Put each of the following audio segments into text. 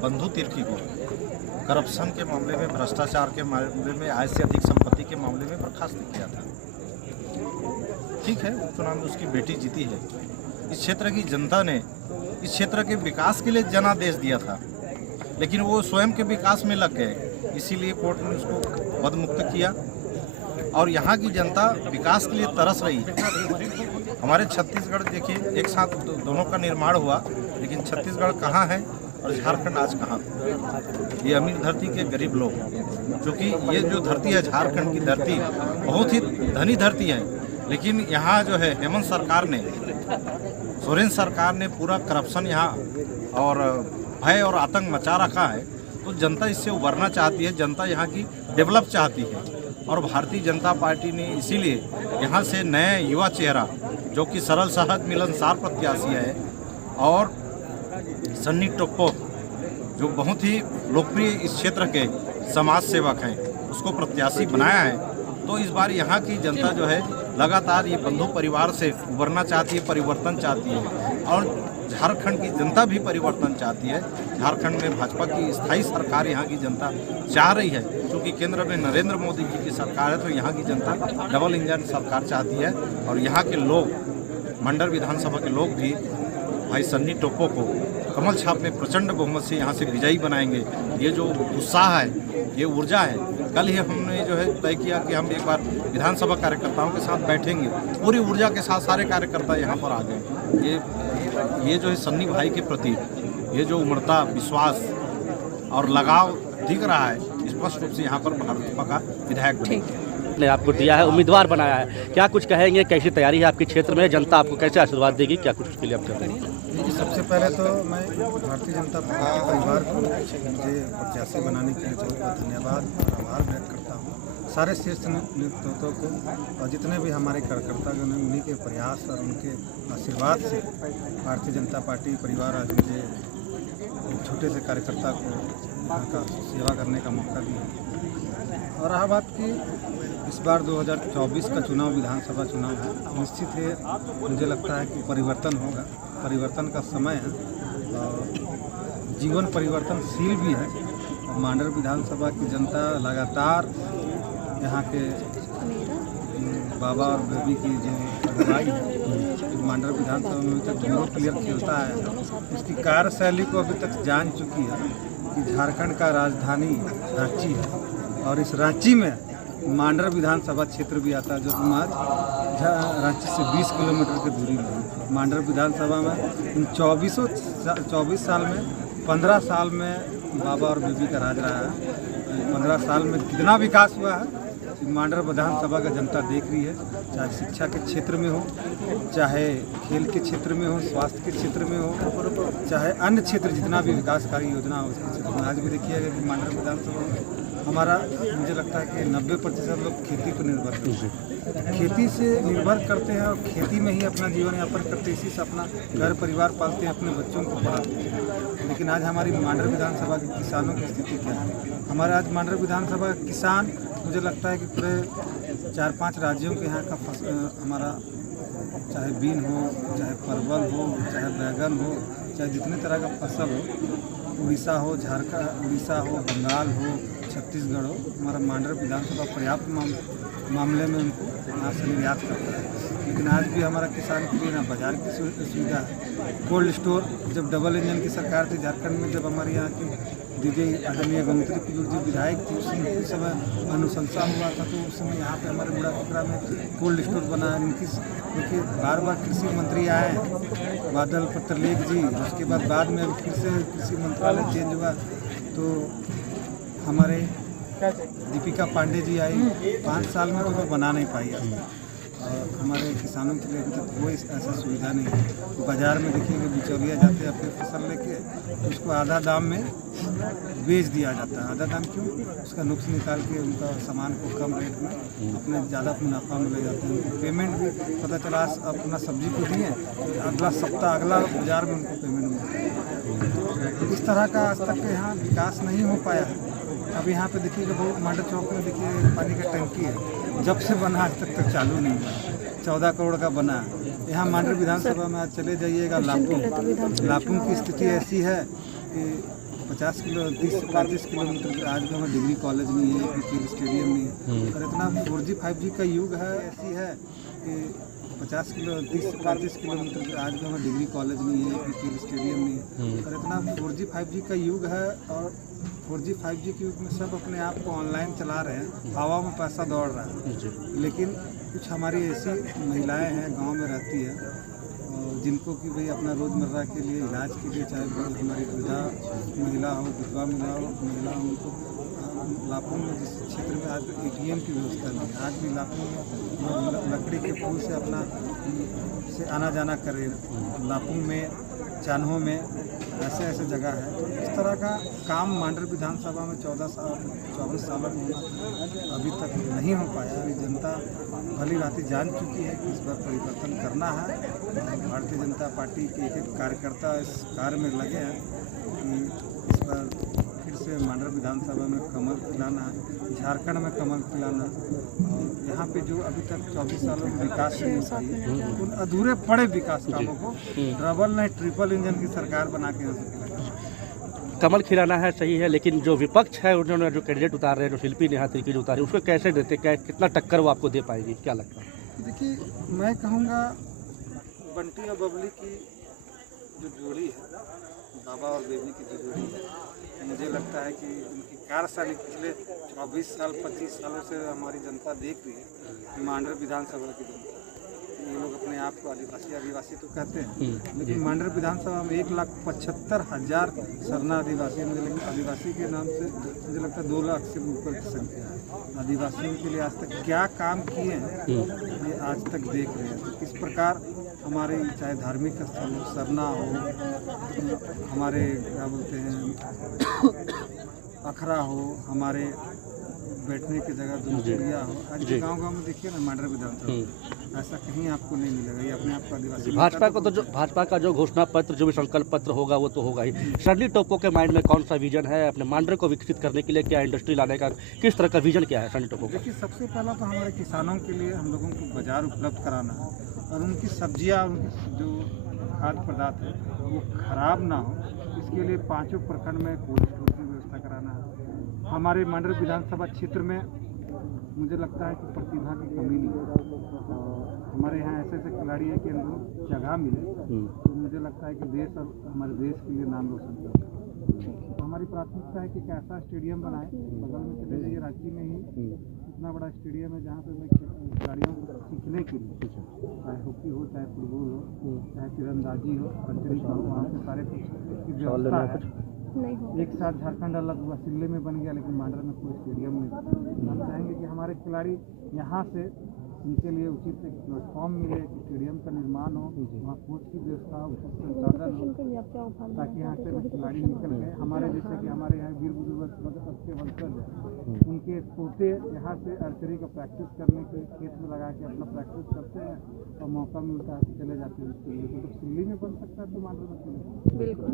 बंधु तिर्की को करप्शन के मामले में, भ्रष्टाचार के मामले में, आय से अधिक संपत्ति के मामले में बर्खास्त किया था। ठीक है, उपचुनाव में उसकी बेटी जीती है। इस क्षेत्र की जनता ने इस क्षेत्र के विकास के लिए जनादेश दिया था, लेकिन वो स्वयं के विकास में लग गए, इसीलिए कोर्ट ने उसको पदमुक्त किया। और यहाँ की जनता विकास के लिए तरस रही है। हमारे छत्तीसगढ़ देखिए, एक साथ दोनों का निर्माण हुआ, लेकिन छत्तीसगढ़ कहाँ है और झारखंड आज कहाँ? ये अमीर धरती के गरीब लोग, क्योंकि ये जो धरती है झारखंड की धरती बहुत ही धनी धरती है, लेकिन यहाँ जो है हेमंत सरकार ने, सोरेन सरकार ने पूरा करप्शन यहाँ और भय और आतंक मचा रखा है। तो जनता इससे उभरना चाहती है, जनता यहाँ की डेवलप चाहती है। और भारतीय जनता पार्टी ने इसीलिए यहाँ से नए युवा चेहरा जो कि सरल सहज मिलनसार प्रत्याशी है, और सन्नी टोप्पो जो बहुत ही लोकप्रिय इस क्षेत्र के समाज सेवक हैं, उसको प्रत्याशी बनाया है। तो इस बार यहाँ की जनता जो है लगातार ये बंधु परिवार से उभरना चाहती है, परिवर्तन चाहती है, और झारखंड की जनता भी परिवर्तन चाहती है। झारखंड में भाजपा की स्थायी सरकार यहाँ की जनता चाह रही है, क्योंकि केंद्र में नरेंद्र मोदी जी की सरकार है, तो यहाँ की जनता डबल इंजन सरकार चाहती है। और यहाँ के लोग, मंडल विधानसभा के लोग भी भाई सन्नी टोप्पो को कमल छाप में प्रचंड बहुमत से यहाँ से विजयी बनाएंगे। ये जो उत्साह है, ये ऊर्जा है। कल ही हमने जो है तय किया कि हम एक बार विधानसभा कार्यकर्ताओं के साथ बैठेंगे, पूरी ऊर्जा के साथ सारे कार्यकर्ता यहाँ पर आ गए। ये जो है सन्नी भाई के प्रति ये जो उमड़ता विश्वास और लगाव दिख रहा है, स्पष्ट रूप से यहाँ पर भाजपा का विधायक ने आपको दिया है, उम्मीदवार बनाया है। क्या कुछ कहेंगे, कैसी तैयारी है आपके क्षेत्र में, जनता आपको कैसे आशीर्वाद देगी, क्या कुछ उसके लिए आप चाहते हैं? देखिए, सबसे पहले तो मैं भारतीय जनता पार्टी परिवार को मुझे प्रत्याशी बनाने के लिए बहुत बहुत धन्यवाद और आभार व्यक्त करता हूँ। सारे शीर्ष नेतृत्व को और जितने भी हमारे कार्यकर्ता हैं, उन्हीं के प्रयास और उनके आशीर्वाद से भारतीय जनता पार्टी परिवार आज मुझे एक छोटे से कार्यकर्ता को यहाँ का सेवा करने का मौका दिया। और रहा बात की इस बार 2024 का चुनाव विधानसभा चुनाव है, निश्चित है मुझे लगता है कि परिवर्तन होगा, परिवर्तन का समय है और जीवन परिवर्तनशील भी है। और मांडर विधानसभा की जनता लगातार यहाँ के बाबा और बेबी की जो अगुवाई है, मांडर विधानसभा में तक दोनों प्लेयर खेलता है, उसकी कार्यशैली को अभी तक जान चुकी है कि झारखंड का राजधानी रांची है, और इस रांची में मांडर विधानसभा क्षेत्र भी आता है, जो कि आज रांची से 20 किलोमीटर की दूरी में। मांडर विधानसभा में इन 24 साल में 15 साल में बाबा और बीबी का राज रहा है। 15 साल में कितना विकास हुआ है मांडर विधानसभा का जनता देख रही है, चाहे शिक्षा के क्षेत्र में हो, चाहे खेल के क्षेत्र में हो, स्वास्थ्य के क्षेत्र में हो, चाहे अन्य क्षेत्र जितना भी विकासकारी योजना हो उसके क्षेत्र में। आज भी देखिएगा कि मांडर विधानसभा में हमारा मुझे लगता है कि 90% लोग खेती पर निर्भर करते हैं, खेती से निर्भर करते हैं और खेती में ही अपना जीवन यापन करते हैं, इसी से अपना घर परिवार पालते हैं, अपने बच्चों को पढ़ाते हैं। लेकिन आज हमारी मांडर विधानसभा के किसानों की स्थिति क्या है? हमारे आज मांडर विधानसभा के किसान मुझे लगता है कि पूरे 4-5 राज्यों के यहाँ का हमारा चाहे बीन हो, चाहे परवल हो, चाहे बैगन हो, चाहे जितने तरह का फसल हो, उड़ीसा हो, झारखंड, उड़ीसा हो, बंगाल हो, छत्तीसगढ़ हो, हमारा मांडर विधानसभा पर्याप्त मामले में उनको यहाँ से निर्यात करता है। लेकिन आज भी हमारा किसान के लिए ना बाजार की सुविधा है। कोल्ड स्टोर, जब डबल इंजन की सरकार थी झारखंड में, जब हमारे यहाँ की दीदी आदरणीय गंगोत्री की जो विधायक थी, उस समय अनुशंसा हुआ था, तो उस समय यहाँ पे हमारे बुढ़ा पोखरा में कोल्ड स्टोर बना है। इनकी देखिए बार बार कृषि मंत्री आए, बादल पत्रलेख जी, उसके बाद में फिर से कृषि मंत्रालय चेंज हुआ, तो हमारे दीपिका पांडे जी आई, 5 साल में तो वो बना नहीं पाई। और हमारे किसानों के लिए तो कोई ऐसा सुविधा नहीं है। बाज़ार में देखिएगा बिचौलिया जाते हैं अपनी फसल लेके, उसको आधा दाम में बेच दिया जाता है। आधा दाम क्यों? उसका नुक्स निकाल के उनका सामान को कम रेट में अपने ज़्यादा मुनाफा में ले जाते हैं। पेमेंट भी पता चला अपना सब्जी को दिए, अगला सप्ताह अगला बाज़ार में उनको पेमेंट मिलता है। इस तरह का आज तक यहाँ विकास नहीं हो पाया है। अब यहाँ पे देखिएगा बहुत मांडर चौक में देखिए पानी का टंकी है, जब से बना आज तक चालू नहीं हुआ। 14 करोड़ का बना। यहाँ मांडर विधानसभा में आज चले जाइएगा, लापुंग की स्थिति ऐसी है कि 50 किलो 30 से 35 किलोमीटर आज भी हमें डिग्री कॉलेज नहीं है, क्रिकेट स्टेडियम नहीं है। और इतना 4G 5G का युग है, ऐसी है कि 50 किलो 30 से 35 किलोमीटर आज भी हमें डिग्री कॉलेज नहीं है, क्रिकेट स्टेडियम नहीं है। और इतना 4G 5G का युग है, और 4G 5G के युग में सब अपने आप को ऑनलाइन चला रहे हैं, हवा में पैसा दौड़ रहा है। लेकिन कुछ हमारी ऐसी महिलाएं हैं गांव में रहती है, जिनको कि भाई अपना रोज़मर्रा के लिए इलाज के लिए, चाहे हमारी वृद्धा महिला हो, विधवा महिला हो, उनको लाखों में जिस क्षेत्र में आज ATM की व्यवस्था नहीं है, आज भी लाखों में लकड़ी के पुल से अपना से आना जाना करें, लाखों में चान्हों में ऐसे जगह है। तो इस तरह का काम मांडर विधानसभा में 24 सालों में होना था, अभी तक नहीं हो पाया। अभी जनता भली भांति जान चुकी है कि इस बार परिवर्तन करना है। भारतीय जनता पार्टी के एक कार्यकर्ता इस कार्य में लगे हैं कि इस बार फिर से मांडर विधानसभा में कमल खिलाना है, झारखंड में कमल खिलाना, और यहाँ पे जो अभी तक 24 सालों में विकास नहीं हो पाई, उन अधूरे पड़े विकास कामों को डबल नहीं ट्रिपल इंजन की सरकार बना के कमल खिलाना है, सही है, लेकिन जो विपक्ष है उन्होंने जो कैंडिडेट उतार रहे हैं, जो शिल्पी नेहा तिर्की जो उतारे, उसको कैसे देते, कितना टक्कर वो आपको दे पाएगी, क्या लगता है? देखिए, मैं कहूँगा बंटी और बबली की जो जोड़ी है, बाबा और बेबी की जो जोड़ी है, मुझे लगता है कि उनकी कार्यशैली पिछले 24 साल 25 सालों से हमारी जनता देख रही है। मांडर विधानसभा की जनता, ये लोग अपने आप को आदिवासी तो कहते हैं, लेकिन मांडर विधानसभा में 1,75,000 सरना आदिवासी, मुझे लगता है आदिवासी के नाम से मुझे लगता है 2 लाख से ऊपर की संख्या है। आदिवासियों के लिए आज तक क्या काम किए हैं ये आज तक देख रहे हैं। तो किस प्रकार हमारे चाहे धार्मिक स्थल हो, सरना हो, हमारे क्या बोलते हैं अखरा हो, हमारे बैठने की जगह दुनिया हो, आज भी गाँव में देखिए ना मांडर विधानसभा ऐसा कहीं आपको नहीं मिलेगा। ये अपने आप को आदिवासी भाजपा का जो घोषणा पत्र, जो भी संकल्प पत्र होगा वो तो होगा ही। सनी टोपो के माइंड में कौन सा विजन है अपने मांडर को विकसित करने के लिए? क्या इंडस्ट्री लाने का किस तरह का विजन क्या है सनी टोपो का? देखिए, सबसे पहला तो हमारे किसानों के लिए हम लोगों को बाजार उपलब्ध कराना है, और उनकी सब्जियाँ, उनकी जो खाद्य पदार्थ है वो खराब ना हो, इसके लिए 5 प्रखंड में कोल्ड स्टोर की व्यवस्था कराना है। हमारे मांडर विधानसभा क्षेत्र में मुझे लगता है कि प्रतिभा की कमी नहीं है, हमारे यहाँ ऐसे खिलाड़ी है कि उनको जगह मिले, तो मुझे लगता है कि देश और हमारे देश के लिए नाम रोशन करें। तो हमारी प्राथमिकता है कि एक ऐसा स्टेडियम बनाए, बगल में चले जाइए रांची में ही इतना बड़ा स्टेडियम है जहाँ पे खिलाड़ियों को सीखने के लिए, चाहे हॉकी हो, चाहे फुटबॉल हो, चाहे तीरंदाजी हो, कंट्री हो, वहाँ पे सारे की व्यवस्था है। एक साथ झारखंड अलग हुआ, सिल्ले में बन गया, लेकिन मांडर में कोई स्टेडियम नहीं। हम चाहेंगे कि हमारे खिलाड़ी यहाँ से उनके लिए उचित एक प्लेटफॉर्म मिले, स्टेडियम का निर्माण हो, वहाँ कोच की व्यवस्था हो, संसाधन हो, ताकि यहाँ से खिलाड़ी निकल गए। हमारे जैसे कि हमारे यहाँ वीर बुजुर्ग के वंशज है, उनके पोते यहाँ से आर्चरी का प्रैक्टिस करने के खेत में लगा के अपना प्रैक्टिस करते हैं, और मौका मिलता है चले जाते हैं उसके लिए। तो दिल्ली में बन सकता है तो मांडर में चले। बिल्कुल।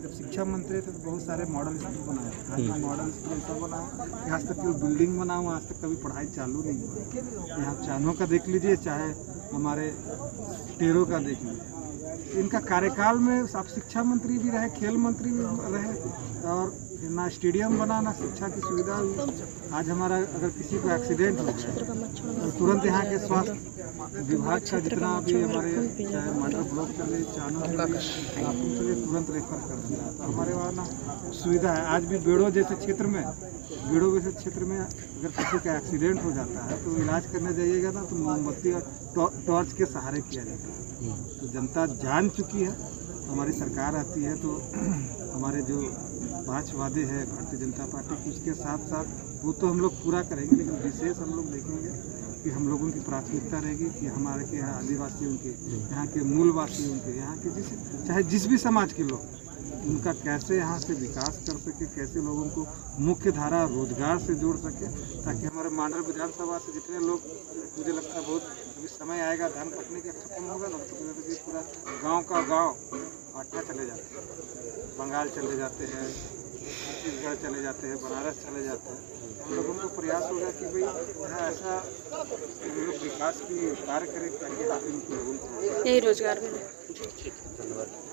जब शिक्षा मंत्री थे तो बहुत सारे मॉडल स्कूल बनाए, आज मॉडल स्कूल ऐसा बना कि आज तक कोई बिल्डिंग बना हुआ, आज तक कभी पढ़ाई चालू नहीं हुआ। यहाँ चानों का देख लीजिए, चाहे हमारे टेरो का देख लीजिए, इनका कार्यकाल में आप शिक्षा मंत्री भी रहे, खेल मंत्री भी रहे, और ना स्टेडियम बना, ना शिक्षा की सुविधा हुई। आज हमारा अगर किसी को एक्सीडेंट हो तो तुरंत यहाँ के स्वास्थ्य विभाग का जितना भी हमारे चाहे मांडर ब्लॉक चले, चानों चले, तुरंत रेफर कर दिया। तो हमारे वहाँ ना सुविधा है। आज भी बेड़ो जैसे क्षेत्र में अगर किसी का एक्सीडेंट हो जाता है तो इलाज करने जाइएगा ना, तो मोमबत्ती और टॉर्च के सहारे किया जाता है। तो जनता जान चुकी है, हमारी सरकार आती है तो हमारे जो 5 वादे हैं भारतीय जनता पार्टी की, उसके साथ साथ वो तो हम लोग पूरा करेंगे, लेकिन विशेष हम लोग देखेंगे कि हम लोगों की प्राथमिकता रहेगी कि हमारे के यहाँ आदिवासियों के, यहाँ के मूलवासियों के, यहाँ के चाहे जिस भी समाज के लोग, उनका कैसे यहाँ से विकास कर सके, कैसे लोगों को मुख्य धारा रोजगार से जोड़ सके, ताकि हमारे मांडर विधानसभा से जितने लोग, मुझे लगता है बहुत अभी समय आएगा, धान कटने का खत्म होगा ना, तो पूरा गाँव का गाँव पटना चले जाते हैं, बंगाल चले जाते हैं, छत्तीसगढ़ चले जाते हैं, बनारस चले जाते हैं। हम लोगों को प्रयास होगा कि भाई यहाँ ऐसा हम लोग विकास की कार्य करें ताकि आप लोगों को यही रोजगार मिले। ठीक है, धन्यवाद।